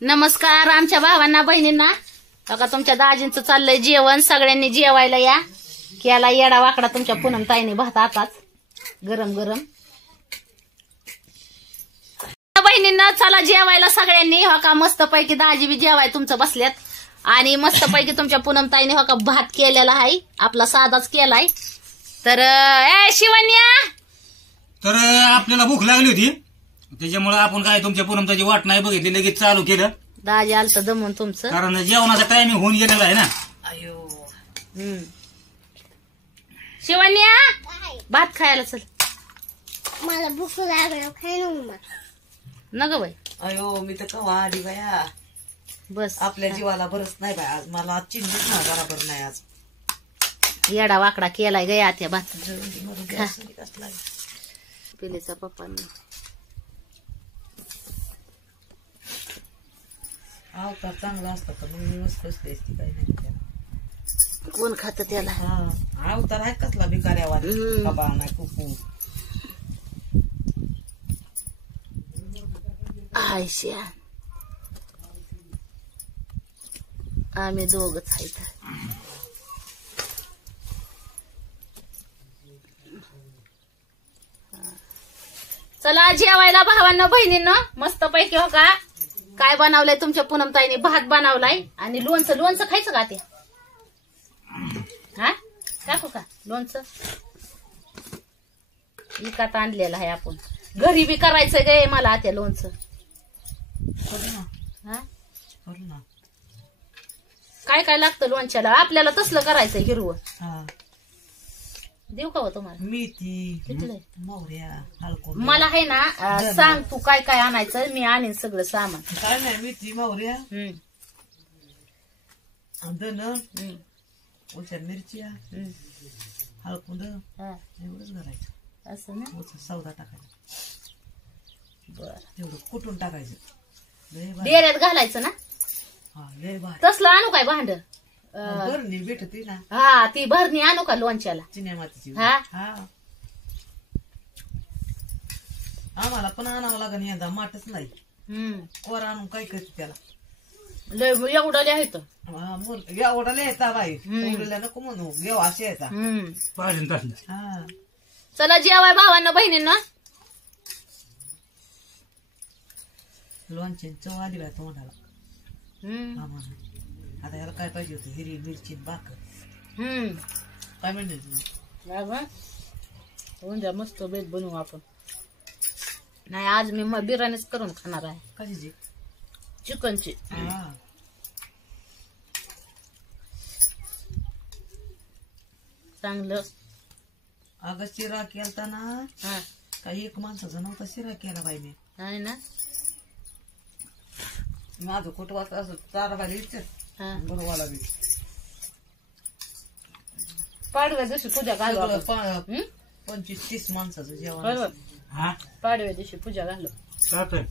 नमस्कार आमच्या भावांना बहिणींना. बघा तुमच्या दाजींचं चाललंय जेवण. सगळ्यांनी जेवायला या. केला येडा वाकडा तुमच्या पूनम ताईने भात आताच गरम गरम. बहिणींना चला जेवायला सगळ्यांनी. हो का मस्त पैकी दाजी बी जेवाय तुमचं बसल्यात. आणि मस्त पैकी तुमच्या पूनम ताईने हो का भात केलेला आहे. आपला साधाच केलाय. तर शिवन्या, तर आपल्याला भूक लागली होती त्याच्यामुळे आपण काय तुमच्या पूनमताची वाट नाही बघितली, लगेच चालू केलं. दाजी आलत दमून तुमचं, कारण जेवणाचा टायमिंग होऊन गेलेला आहे ना. अयो शिवन्या भात खायला चल. मला भूक लागलं खाय न ग बाई. अयो मी तर कवा आली बाया. बस आपल्या जीवाला बरंच नाही बाय आज. मला चिंतेच ना बरोबर नाही आज. येडा वाकडा केलाय गया त्या भात. कसला पिलेचा पप्पांनी अवतार चांगला असता तर मग मी मस्त असते काही नाही त्याला. कोण खात त्याला. हा अवतार आहे कसला भिकाऱ्यावा बाबा नाही कुकू. आयशा आम्ही दोघच आहेत. चला जेवायला भावांना बहिणींना मस्त पैकी. हो का काय बनवलंय तुमच्या पूनम ताईने. भात बनवलाय आणि लोणचं. लोणचं खायचं का ते. हा टाकू का लोणचं. विकत आणलेलं आहे आपण. घरी बी करायचं गे मला आता लोणचं. हा काय काय लागतं लोणच्याला. आपल्याला तसलं करायचं हिरवं. देऊ का हो तुम्हाला. मेथी मोहऱ्या हलकों मला आहे ना सांग तू काय काय आणायचं. मी आणीन सगळं सामान. काय नाही मेथी मोहऱ्या धन उच्या मिरच्या हळकुंड एवढंच घालायचं. असं ना सौदा टाकायचा. बर तेवढं कुठून टाकायचं. लय भारी. डेऱ्यात घालायचं ना. हा लय भारी. तसलं आणू काय भांड. बरणी भेटते ना हा ती भरणी आणू का लोणच्याला. चिन्या मातीची. हा हा आम्हाला पण आणावं लागेल. यंदा माठच नाही. कोर आणून काय करते त्याला. लय एवढं लिहायचं. एवढा लिहायचा बाई. एवढ्याला नको म्हणू घेऊ असे यायचा. पाहिजे तसलं. हा चला जेवाय भावांना बहिणींना. लोणच्या चव आली बाय तोंडाला. आता ह्याला काय पाहिजे होतं. हिरवी मिरची भाकर. काय म्हणते तुला. उद्या मस्त बेत बनवू आपण. नाही आज मी बिर्याणीच करून खाणार आहे. कशाची. चिकनची. चांगलं. अगं शिरा केलता ना. काही एक माणसाचा नव्हता शिरा केला बाई मी. आहे ना. माझं कुठं असं चारा बाई विचार बरोबर बी. पाडव्या दिवशी पूजा घालू आपण. 25-30 माणसाचं जेवण. बरोबर. हा पाडव्या दिवशी पूजा घालू. चालतंय.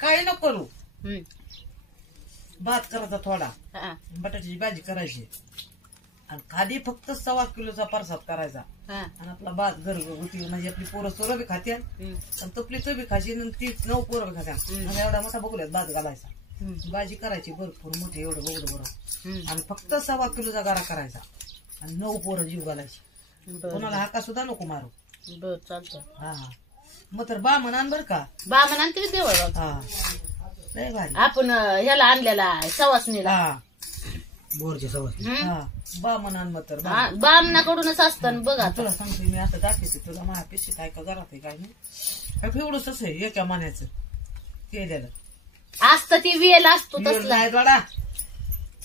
काय नको करू. भात करायचा थोडा. हा बटाट्याची भाजी करायची आणि खाली फक्त 1.25 किलोचा प्रसाद करायचा. हा आणि आपला भात घरगुती म्हणजे आपली पोरं सोरं बी खाते आणि तपली तो बी खाशी. ती 9 पोरं बी खात्या. एवढा मोठा बघूल्यात भात घालायचा. भाजी करायची भरपूर मोठे एवढं बघलं बरं. आणि फक्त 1.25 किलोचा गाडा करायचा आणि 9 पोरं जीव घालायची. कोणाला हाका सुद्धा नको मारू. बर चालतं. हा मग तर बामण आण बर का. बामण आणते देवळ. हा लय भारी. आपण ह्याला आणलेला सवासणीला. हा बोरच्या सवय. हा बामण आण मग तर. बामणाकडूनच असतं बघा. तुला सांगते मी आता दाखवते तुला. माझ्या पिशी काय का घरात आहे काय नाही. एवढंच असं आहे एका मान्याचं केलेलं असत ती वेल असतो तसला. नाही थोडा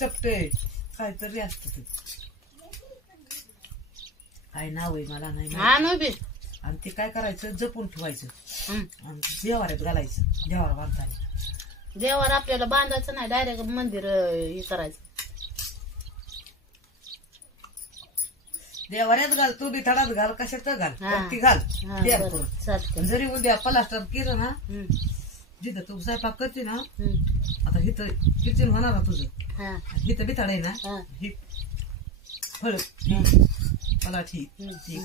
चपटे काहीतरी असत ते. काय नाव आहे मला नाही हा नो बी. आणि ते काय करायचं जपून ठेवायचं आणि देवाऱ्यात घालायचं. देवारा बांधताना देवावर आपल्याला बांधायचं नाही. डायरेक्ट मंदिर हे करायचं. देवाऱ्यात घाल. तू बी थडात घाल कशात घाल पण ती घाल. देव करून चालतं. जरी उद्या प्लास्टर केलं ना जिथं तू स्वयंपाक करते ना. आता हिथं किचन होणार ना तुझं. हिथं बिथाड आहे ना. ही फळ पलाठी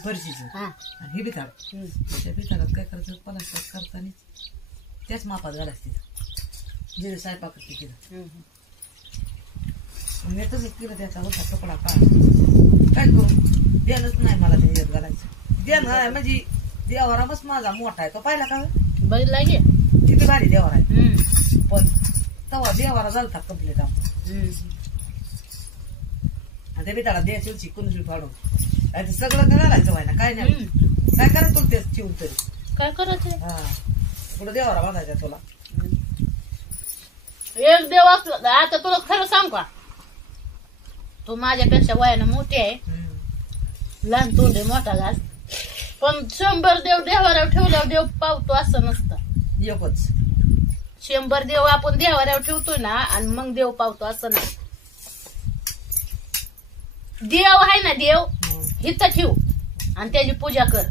फरशीच आणि ही बिथाड. त्या बिथाडात काय करायचं प्लास्टर करताना त्याच मापात घालायचं. जिरे स्वयंपाक करते तिला हम्म. मी तसंच केलं त्याचा होता कपडा काढ काय करू देणच नाही मला त्याच्यात घालायचं देण आहे म्हणजे देवारा मस्त माझा मोठा आहे तो पाहिला का बघितला गे किती भारी देवारा आहे हम्म. पण तवा देवारा झालता कम्प्लीट आमचा हम्म. आणि ते बिटाला द्यायची कुणशी फाडून काय ते सगळं घालायचं व्हायना काय नाही हम्म. काय करत तुला तेच ठेवून तरी काय करायचं हा कुठं देवारा बांधायचा तुला एक देव असलं आता तुला खरं सांग का तू माझ्यापेक्षा वयानं मोठी आहे लहान तोंडे मोठा घास पण 100 देव देवाऱ्यावर ठेवल्यावर देव पावतो असं नसतं एकच 100 देव आपण देवाऱ्यावर ठेवतो ना आणि मग देव पावतो असं नाही देव आहे ना देव इथं ठेव आणि त्याची पूजा कर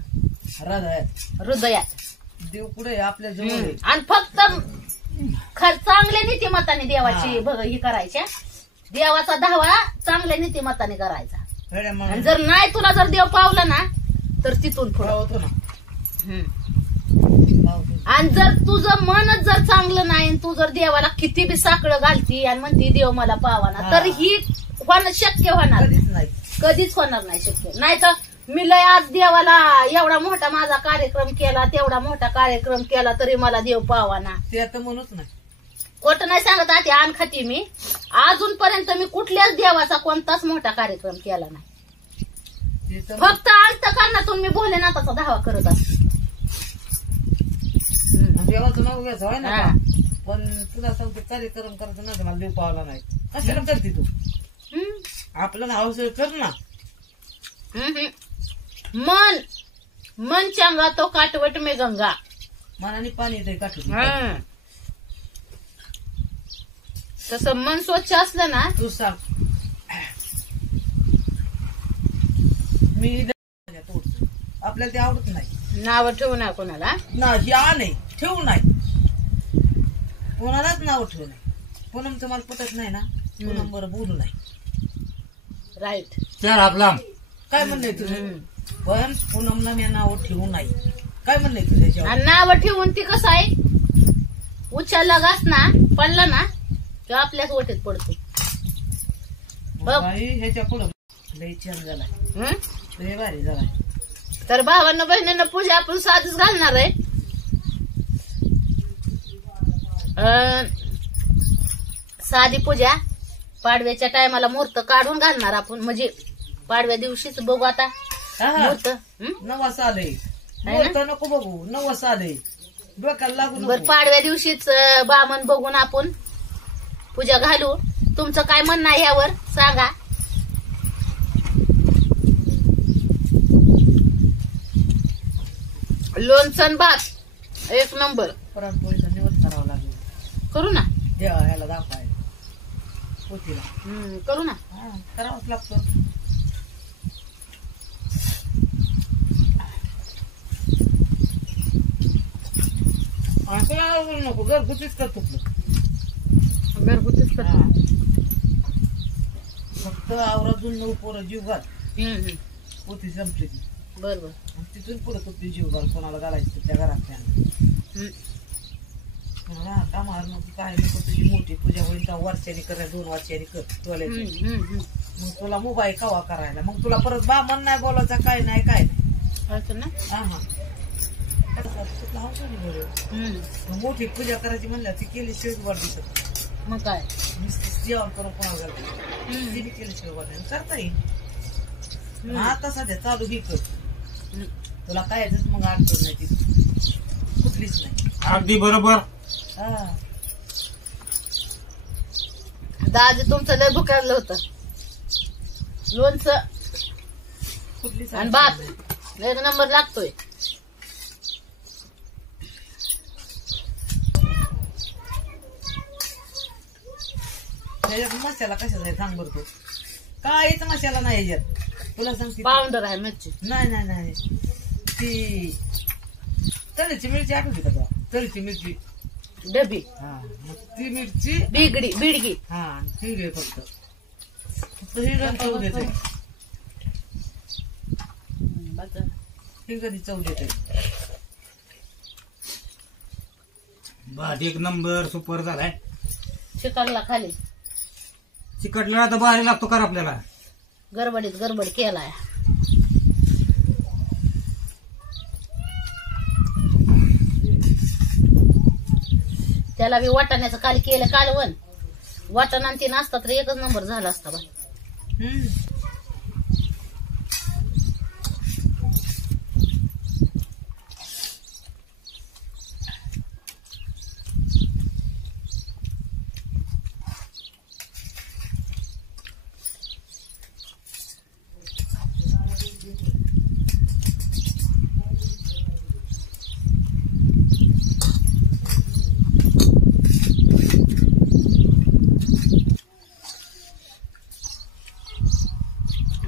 हृदयात हृदयात देव कुठे आपल्या जवळ आहे. आणि फक्त चांगल्या नीतिमताने देवाची ही करायच्या देवाचा धावा चांगल्या नीतिमताने करायचा वेड्या आणि माणूस जर नाही तुला जर देव पावला ना तर तिथून पुढं पावतो ना हम्म. पावतो आणि जर तुझं मनच जर चांगलं नाही तू जर देवाला किती बी साकडं घालती आणि म्हणती देव मला पावा ना तर ही होणं शक्य होणार नाही. कधीच नाही कधीच होणार नाही शक्य नाही तर मी लय आज देवाला एवढा मोठा माझा कार्यक्रम केला तेवढा मोठा कार्यक्रम केला तरी मला देव पावा ना ते आता म्हणूच नाही खोटं नाही सांगत आधी आण खाती मी अजूनपर्यंत मी कुठल्याच देवाचा कोणताच मोठा कार्यक्रम केला नाही ते तर फक्त अंतकरणातून मी भोलेनाथाचा धावा करत असते देवाचं नाव घ्यायचं आहे ना हा. का? पण तुला सांगतो कार्यक्रम करायचं नाही मला देव पावला नाही कशाला करते तू हम्म. आपलं नाव कर ना हम्म. मन चांगा तो काटवट में गंगा मनाने पाणी येते काटून हं. तसं मन स्वच्छ असलं ना तू सांग मी तोडतो आपल्याला ते आवडत नाही नाव ठेवू नका कोणाला नाही आ नाही ठेवू नाही कोणालाच नाव ठेवू नाही पूनमचं मला पटत नाही ना पूनम बरं बोलू नाही राईट 4 हात लांब काय म्हणलंय तुझं पण पूनमला मी नाव ठेवू नाही काय म्हणलंय तुझ्या आणि नाव ठेवून ती कसं आहे उचलला घास ना पडला ना किंवा आपल्याच ओठीत पडतो बघ. ह्याच्या पुढं लय छान झालाय हं? लय भारी झालाय तर भावांना बहिणींना पूजा आपण साधीच घालणार आहे साधी पूजा पाडव्याच्या टायमाला मुहूर्त काढून घालणार आपण म्हणजे पाडव्या दिवशीच बघू आता हा मुहूर्त हं? नवस आलंय ना? बोलतो नको बघू नवस आलंय डोक्याला लागू बर नको पाडव्या दिवशीच बामण बघून आपण पूजा घालू तुमचं काय म्हणणं आहे यावर सांगा लोणचं भात 1 नंबर पुरणपोळीचा निवड करावा लागेल करू ना देवा ह्याला दाखवायला पोतीला करू ना हा करावाच लागतो कोणाला बोलू नको घरगुतीच कर तुपलं घरगुतीच कर. हा. फक्त आवरातून 9 पोरं जीव घाल पोती संपली ती बर बर आणि तिथून पुढे तुपली जीव घाल कोणाला घालायचं त्या घरात कामावर नको काय नको तुझी मोठी पूजा होईल तर वर्षाने कर 2 वर्षाने कर टोल्याची मग तुला मोबाईल कवा करायला मग तुला परत बामण नाही बोलायचा काय नाही काय नाही ना हा हा तुला हौस नाही बरं. मग मोठी पूजा करायची म्हणल्या ती केली शेवट दिसत मग काय नुसतं जेवण करून कोणाला घालते तिने केली शेवट करता येईल आता सध्या चालू घे कर तुला काय मग अडचण नाही ती कुठलीच नाही अगदी बरोबर हा दादी तुमचं लय भुकायला होतं लोणचं कुठलीच आणि अडचण भात नाही. 1 नंबर लागतोय त्याच्यात मसाला कशाचा आहे सांग बरं तू काहीच मसाला नाही याच्यात तुला सांगते पावडर आहे मिरची नाही नाही नाही ती तळीची मिरची आठवते का तुला तळीची मिरची डबी हा मग ती मिरची बिडगी हा हिंग आहे फक्त हिंग चव देते हिंग चव देते भात 1 नंबर सुपर झालाय चिकनला खाली चिकटला तर भारी लागतो कर आपल्याला. गडबडीत गडबड केलाय. त्याला बी वाटाण्याचं काल केलं कालवण. वाटण आणि ती नसता तर एकच नंबर झाला असता बा.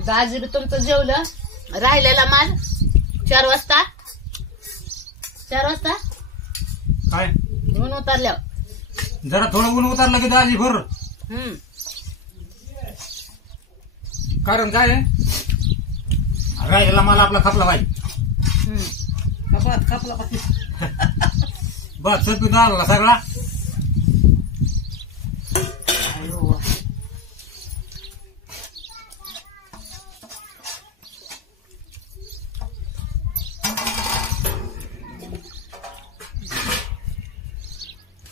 दाजी तुमचं जेवलं. राहिलेला माल 4 वाजता काय ऊन उतरल्यावर. जरा थोडं ऊन उतरलं की दाजी भर. कारण काय राहिलेला मला आपला खपला पाहिजे. कापला बस सरपी आला सगळा.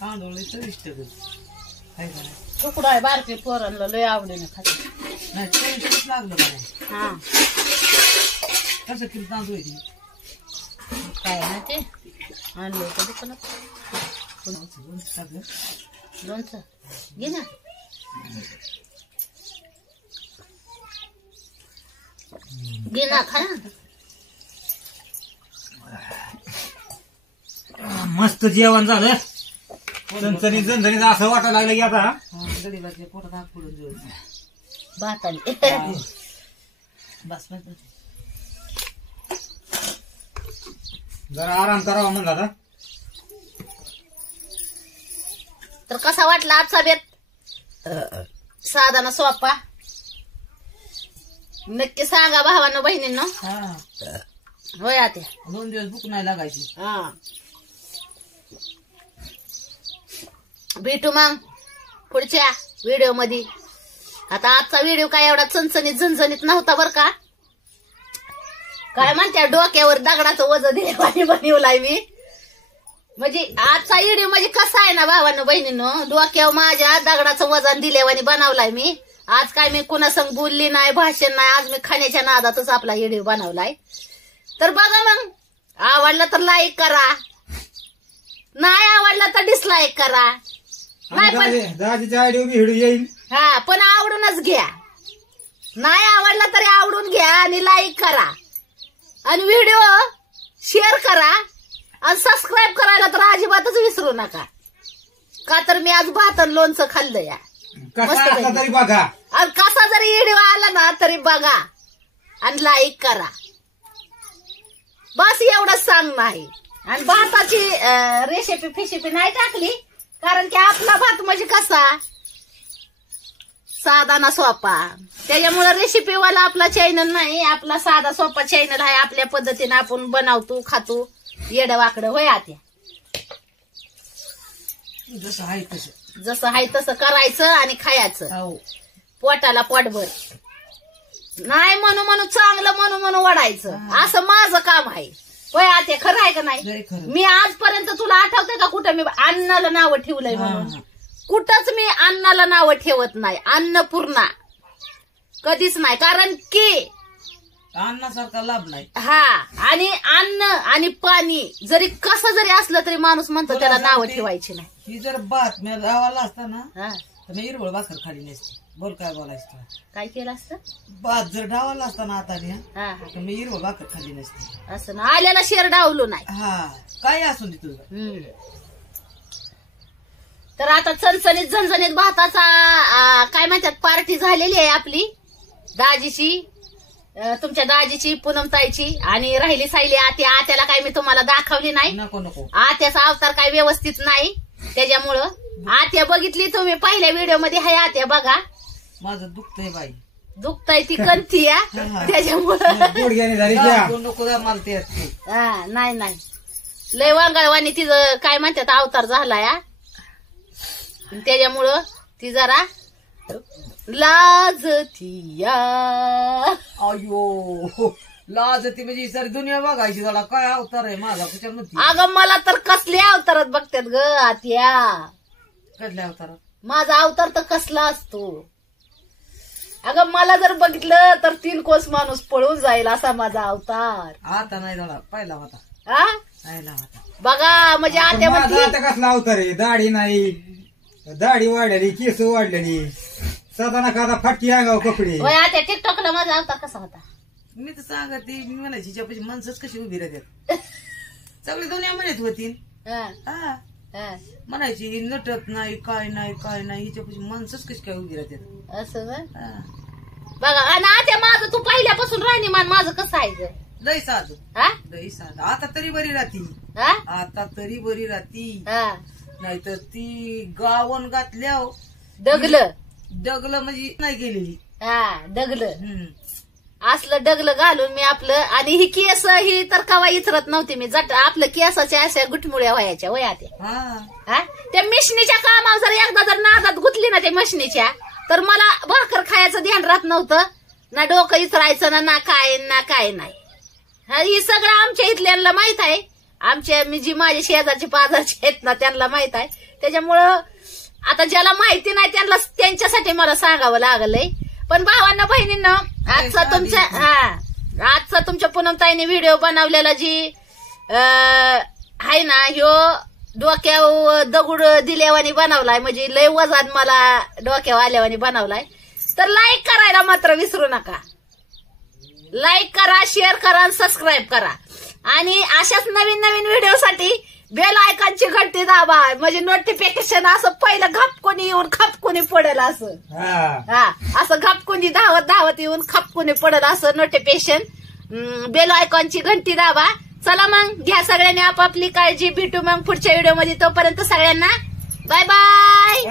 तांदूळ चविष्ट आहे का नाही? तुकडा आहे बारके पोरांना लय आवडीने खाते. नाही चविष्टच लागलं का नाही? हा कसं किलो तांदूळ आहे ती? काय ना ते आणलं होतं दुकानात. टाकलं. लोणचं घे ना. घे ना खा ना. मस्त जेवण झालं. चणचणीत झणझणीत असं वाटायला लागलं की आता गडीबाच्या पोटात हात पडून जेवण. भाताने बस बस. जरा आराम करावा म्हणला आता. तर कसा वाटला आजचा बेत साधा ना सोपा. नक्की सांगा भावांनो बहिणींनो. हा होय आत्या. 2 दिवस भूक नाही लागायची. हा भेटू मग पुढच्या व्हिडिओ मध्ये. आता आजचा व्हिडिओ काय एवढा चणचणीत झणझणीत नव्हता बर का. काय म्हणत्या डोक्यावर दगडाचं वजन दिल्यावानी बनवलाय मी. म्हणजे आजचा व्हिडिओ म्हणजे कसा आहे ना भावांनो बहिणींनो. डोक्यावर माझ्या दगडाचं वजन दिल्यावानी बनवलाय मी. आज काय मी कुणासंग बोलली नाही भाषण नाही. आज मी खाण्याच्या नादातच आपला व्हिडिओ बनवलाय. तर बघा मग आवडला तर लाईक करा. नाही आवडला तर डिसलाईक करा. नाही पण दाजीच्या आयडिओ व्हिडिओ येईल. हा पण आवडूनच घ्या. नाही आवडला तरी आवडून घ्या आणि लाईक करा आणि व्हिडिओ शेअर करा आणि सबस्क्राईब करायला तर अजिबातच विसरू नका. का तर मी आज भात आणि लोणचं खाल्लं या. कसा असला तरी बघा. आणि कसा जरी व्हिडिओ आला ना तरी बघा आणि लाईक करा. बस एवढंच सांग नाही. आणि भाताची रेसिपी फिशिपी नाही टाकली कारण की आपला भात म्हणजे कसा साधा ना सोपा. त्याच्यामुळे रेसिपीवाला आपला चॅनल नाही. आपला साधा सोपा चॅनल आहे. आपल्या पद्धतीने आपण बनवतो खातो येडं वाकडं. होय आत्या. जसं आहे तसं. जसं आहे तसं करायचं आणि खायचं. हो. पोटाला पोटभर. नाही म्हणू चांगलं म्हणू वाढायचं. असं माझं काम आहे. होय आत्या खरं आहे का नाही. लय खरं. मी आजपर्यंत तुला आठवतंय का कुठं मी अन्नाला नाव ठेवलंय म्हणून. कुठंच मी अन्नाला नाव ठेवत नाही. अन्नपूर्णा कधीच नाही. कारण की अन्नासारखा लाभ नाही. हा आणि अन्न आणि पाणी जरी कसं जरी असलं तरी माणूस म्हणतो त्याला नाव ठेवायची नाही. ही जर भात मी गावाला असता ना हा तर मी हिरवळ भाकर खाली नसते. बोल काय बोलायचं. काय केलं असतं. भात जर डावाला असता ना आता हा हा तर मी हिरवळ भाकर खाली नसते. असं ना आल्याला शेर डावलो नाही. हा काय असून दे तुझं. तर आता चणचणीत झणझणीत भाताचा काय म्हणतात पार्टी झालेली आहे आपली दाजीची. तुमच्या दाजीची पूनमताईची आणि राहिली सायली आत्या. आत्याला काय मी तुम्हाला दाखवली नाही. नको नको. आत्याचा अवतार काय व्यवस्थित नाही त्याच्यामुळं आत्या बघितली तुम्ही पहिल्या व्हिडिओ मध्ये. हाय आत्या बघा. माझं दुखतंय बाई. दुखताय ती कंती या त्याच्यामुळं. गुडघ्याने झाली घ्या. नको जा मला ते असते. हा नाही लय वांगळवाणी तिचं काय म्हणतात अवतार झाला या. त्याच्यामुळं ती जरा लाजतिया. अयो लाजती म्हणजे सारी दुनिया बघायची जरा काय अवतार आहे माझा त्याच्यामध्ये. अगं मला तर कसल्या अवतारात बघतात ग आत्या. कसल्या अवतारात? माझा अवतार तर कसला असतो. अगं मला जर बघितलं तर 3 कोस माणूस पळून जाईल असा माझा अवतार. आता नाही झाला पहिला होता. हा नाही होता. बघा म्हणजे आत्या माझा म्हणती आता कसला अवतार आहे. दाढी नाही, दाढी वाढलेली, केस वाढलेली, साधा कादा फाटकी अंगाव कपडे. होय आत्या टिकटॉकला माझा अवतार कसा होता. मी तर सांगते मी म्हणायची हिच्यापाशी माणसंच कशी उभी राहतात. सगळी दुनिया म्हणत होती. हा, हा हा. म्हणायची ही नटत नाही काय नाही काय नाही हिच्यापाशी माणसंच कशी काय उभी राहतात. असं ना. हा. बघा आणि आत्या माझं तू पहिल्यापासून राहणीमान माझं कसं आहे ग. लई साधू हा लई साधू. आता तरी बरी राहती. हा आता तरी बरी राहती. हा. नाहीतर ती गावन घातल्या डगलं डगलं म्हणजे नाही गेलेली. हा डगलं असलं डगलं घालून मी आपलं. आणि ही केस ही तर कवा इचरत नव्हती मी. जट आपलं केसाच्या अशा गुटमुळ्या व्हायच्या वयात. हा त्या मिशनीच्या कामावर जर एकदा जर नादात गुतली ना त्या मशनीच्या तर मला भाकर खायचं ध्यान राहत नव्हतं. ना डोकं इचरायचं ना काय नाही. ही सगळं आमच्या इथल्यांना माहित आहे. आमच्या मी जी माझे शेजारचे पाजारचे आहेत ना त्यांना माहित आहे. त्याच्यामुळं आता ज्याला माहिती नाही त्यांना त्यांच्यासाठी मला सांगावं लागलंय. पण भावांना बहिणींना आजचा तुमच्या पूनमताईने व्हिडिओ बनवलेला जी आहे ना ह्यो डोक्यावर दगड दिल्यावानी बनवलाय. म्हणजे लय वजन मला डोक्यावर आल्यावानी बनवलाय. तर लाईक करायला मात्र विसरू नका. लाईक करा, शेअर करा आणि सबस्क्राईब करा. आणि अशाच नवीन नवीन व्हिडिओसाठी बेल आयकॉनची घंटी दाबा. म्हणजे नोटिफिकेशन असं पहिलं घपकोनी येऊन खपकोनी पडेल असं. हा असं घपकोनी धावत येऊन खपकोनी पडेल असं नोटिफिकेशन. बेल आयकॉनची घंटी दाबा. चला मग घ्या सगळ्यांनी आपापली काळजी. भेटू मग पुढच्या व्हिडिओ मध्ये. तोपर्यंत सगळ्यांना बाय बाय.